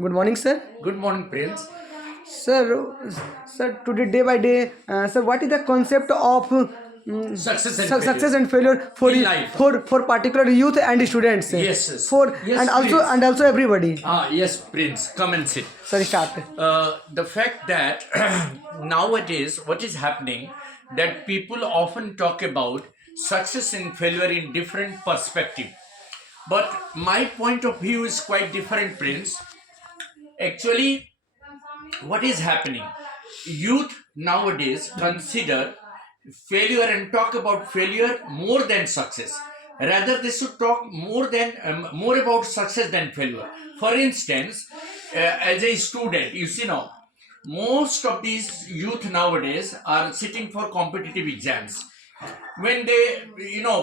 Good morning, sir. Good morning, Prince. Sir, sir, today day by day, sir, what is the concept of success and failure for In life. for particular youth and students? Yes, yes. For Yes, and also please. and also everybody. Yes, Prince. Come and sit. Sir, start. The fact that nowadays what is happening that people often talk about success and failure in different perspective. But my point of view is quite different, Prince. Actually, what is happening? Youth nowadays consider failure and talk about failure more than success. Rather, they should talk more about success than failure. For instance, as a student, you see now, most of these youth nowadays are sitting for competitive exams. When they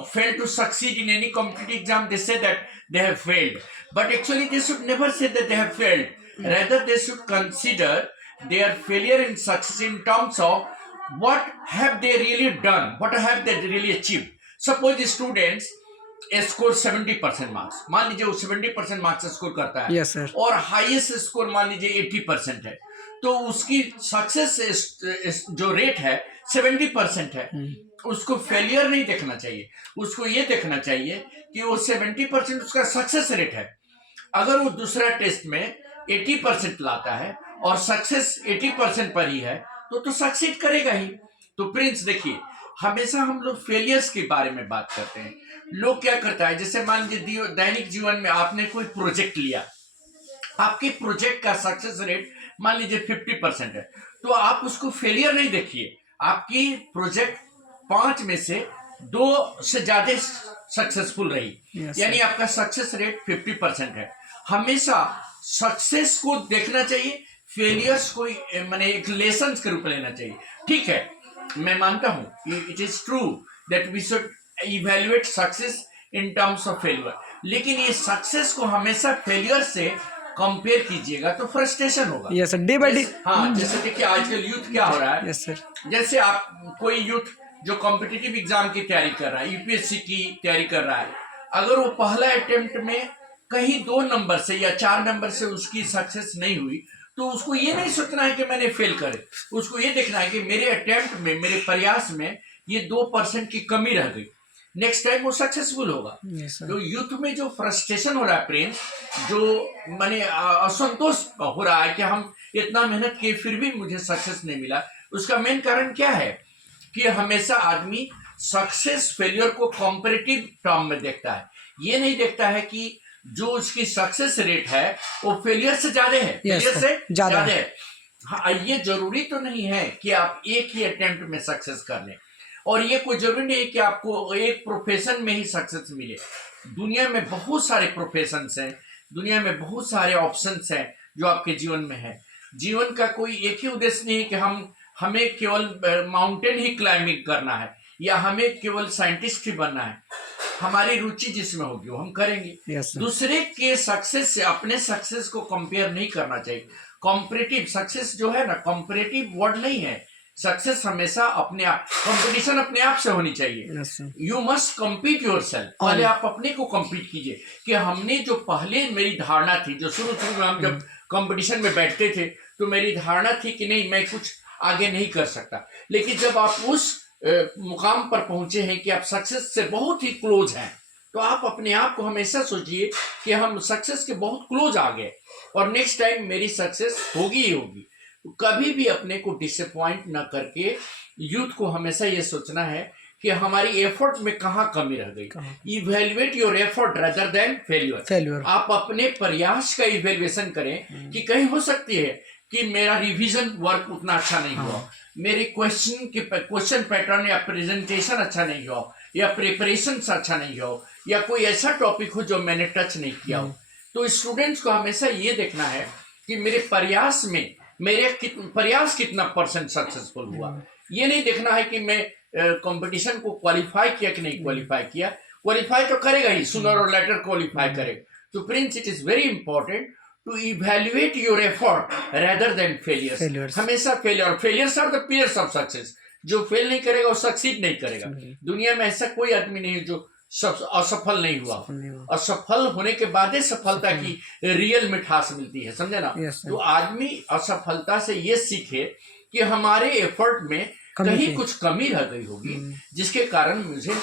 fail to succeed in any competitive exam, they say that they have failed. But actually, they should never say that they have failed. Rather, they should consider their failure in success in terms of what have they really done, what have they really achieved. Suppose the students score 70% marks, मान लीजिए वो 70% marks score करता है, Yes, sir. और highest score मान लीजिए 80% है, तो उसकी सक्सेस जो रेट है 70% है. उसको फेलियर नहीं देखना चाहिए, उसको ये देखना चाहिए कि वो 70% उसका सक्सेस रेट है. अगर वो दूसरा टेस्ट में 80% लाता है और सक्सेस 80% पर ही है तो सक्सीड करेगा ही. तो प्रिंस देखिए, हमेशा हम लोग फेलियर्स के बारे में बात करते हैं. लोग क्या करता है, जैसे मान लीजिए दैनिक जीवन में आपने कोई प्रोजेक्ट लिया, आपके प्रोजेक्ट का सक्सेस रेट मान लीजिए 50% है, तो आप उसको फेलियर नहीं देखिए. आपकी प्रोजेक्ट 5 में से 2 से ज्यादा सक्सेसफुल रही. Yes, यानी आपका सक्सेस रेट 50% है. हमेशा सक्सेस को देखना चाहिए, फेलियर्स को माने एक लेसन के रूप में लेना चाहिए. ठीक है, मैं मानता हूं it is true that we should evaluate success in terms of failure, लेकिन ये सक्सेस को हमेशा फेलियर से कंपेयर कीजिएगा तो फ्रस्ट्रेशन होगा. Yes sir, day by day. हाँ, जैसे देखिए आजकल यूथ क्या हो रहा है. Yes sir. जैसे आप कोई यूथ जो कॉम्पिटिटिव एग्जाम की तैयारी कर रहा है, यूपीएससी की तैयारी कर रहा है, अगर वो पहला अटेम्प्ट में कहीं 2 नंबर से या 4 नंबर से उसकी सक्सेस नहीं हुई, तो उसको ये नहीं सोचना है कि मैंने फेल करे. उसको ये देखना है कि मेरे अटेम्प्ट में, मेरे प्रयास में ये 2% की कमी रह गई, नेक्स्ट टाइम वो सक्सेसफुल होगा. Yes, sir. तो यूथ में जो फ्रस्ट्रेशन हो रहा है प्रेम, जो माने असंतोष हो रहा है कि हम इतना मेहनत किए फिर भी मुझे सक्सेस नहीं मिला, उसका मेन कारण क्या है कि हमेशा आदमी सक्सेस फेलियर को कॉम्परेटिव टर्म में देखता है. ये नहीं देखता है कि जो उसकी सक्सेस रेट है वो फेलियर से ज्यादा है. Yes, फेलियर से ज्यादा ज्यादा है. हाँ, ये जरूरी तो नहीं है कि आप एक ही अटेम्प्ट में सक्सेस कर लें, और ये कोई जरूरी नहीं है कि आपको एक प्रोफेशन में ही सक्सेस मिले. दुनिया में बहुत सारे प्रोफेशंस हैं, दुनिया में बहुत सारे ऑप्शंस हैं जो आपके जीवन में है. जीवन का कोई एक ही उद्देश्य नहीं है कि हमें केवल माउंटेन ही क्लाइंबिंग करना है या हमें केवल साइंटिस्ट ही बनना है. हमारी रुचि जिसमें होगी वो हम करेंगे. Yes, sir. दूसरे के सक्सेस से अपने सक्सेस को कंपेयर नहीं करना चाहिए. कॉम्परेटिव सक्सेस जो है ना, कॉम्परेटिव वर्ड नहीं है. सक्सेस हमेशा अपने आप, कंपटीशन अपने आप से होनी चाहिए. Yes, sir. You must compete your self. पहले आप अपने को कम्पीट कीजिए कि हमने जो पहले मेरी धारणा थी, जो शुरू में हम जब कंपटीशन में बैठते थे तो मेरी धारणा थी कि नहीं मैं कुछ आगे नहीं कर सकता, लेकिन जब आप उस मुकाम पर पहुंचे हैं कि आप सक्सेस से बहुत ही क्लोज हैं, तो आप अपने आप को हमेशा सोचिए कि हम सक्सेस के बहुत क्लोज आ गए और नेक्स्ट टाइम मेरी सक्सेस होगी ही होगी. कभी भी अपने को डिसअपॉइंट न करके यूथ को हमेशा ये सोचना है कि हमारी एफर्ट में कहाँ कमी रह गई. Evaluate your effort rather then failure. आप अपने प्रयास का इवेल्युएशन करें कि कहीं हो सकती है कि मेरा रिवीजन वर्क उतना अच्छा नहीं हुआ, मेरे क्वेश्चन पैटर्न या प्रेजेंटेशन अच्छा नहीं हुआ, या प्रिपरेशन अच्छा नहीं हो, या कोई ऐसा टॉपिक हो जो मैंने टच नहीं किया हो. तो स्टूडेंट्स को हमेशा ये देखना है कि मेरे प्रयास में प्रयास कितना परसेंट सक्सेसफुल हुआ. ये नहीं देखना है कि मैं कंपटीशन को क्वालिफाई किया कि नहीं क्वालिफाई किया. क्वालिफाई तो करेगा ही, सूनर और लेटर क्वालिफाई करेगा. तो Prince, it is very important to evaluate your effort rather than failures. हमेशा failures are the pillars of success. जो फेल नहीं करेगा वो सक्सीड नहीं करेगा। दुनिया में ऐसा कोई आदमी नहीं है जो सब असफल नहीं हुआ। असफल होने के बाद ही सफलता की रियल मिठास मिलती है, समझे ना। तो आदमी असफलता से ये सीखे कि हमारे एफर्ट में कहीं कुछ कमी रह गई होगी जिसके कारण मुझे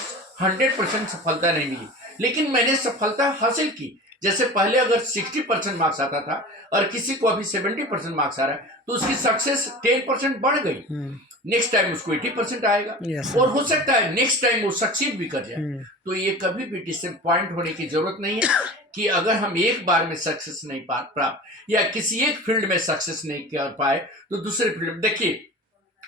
100% सफलता नहीं मिली, लेकिन मैंने सफलता हासिल की। जैसे पहले अगर 60% मार्क्स आता था और किसी को अभी 70% मार्क्स आ रहा है तो उसकी सक्सेस 10% बढ़ गई। नेक्स्ट टाइम उसको 80% आएगा। और हो सकता है नेक्स्ट टाइम वो सक्सीड भी कर जाए। तो ये कभी भी डिसअपॉइंट होने की जरूरत नहीं है कि अगर हम एक बार में सक्सेस नहीं प्राप्त या किसी एक फील्ड में सक्सेस नहीं कर पाए तो दूसरे फील्ड में। देखिए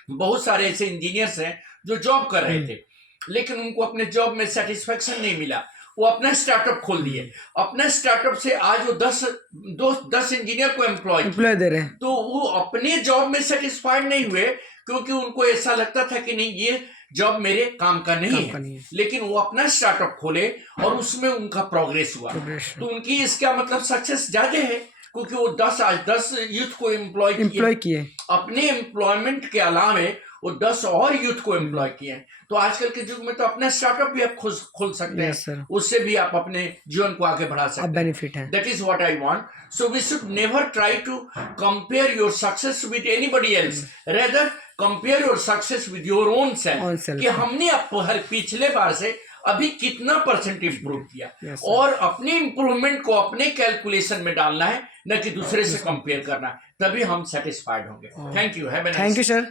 बहुत सारे ऐसे इंजीनियर्स हैं जो जॉब कर रहे थे लेकिन उनको अपने जॉब में सेटिस्फेक्शन नहीं मिला, वो अपना स्टार्टअप खोल दिए। अपना स्टार्टअप से आज वो 10 इंजीनियर को एम्प्लॉय दे रहे हैं। तो वो अपने जॉब में सेटिस्फाइड नहीं हुए क्योंकि उनको ऐसा लगता था कि नहीं ये जॉब मेरे काम का नहीं है। लेकिन वो अपना स्टार्टअप खोले और उसमें उनका प्रोग्रेस हुआ। तो उनकी इसका मतलब सक्सेस ज्यादा है क्योंकि वो 10 यूथ को एम्प्लॉय किए। अपने एम्प्लॉयमेंट के अलावा वो 10 और यूथ को एम्प्लॉय किए। तो आजकल के युग में तो अपना स्टार्टअप भी आप खोल सकते हैं, उससे भी आप अपने जीवन को आगे बढ़ा सकते हैं। बेनिफिट है। That is what I want. So we should never try to compare your success with anybody else, rather compare your success with your own self कि हमने हर पिछले बार से अभी कितना परसेंट इंप्रूव किया और अपने इंप्रूवमेंट को अपने कैलकुलेशन में डालना है, न कि दूसरे से कंपेयर करना है। तभी हम सेटिस्फाइड होंगे। Thank you sir.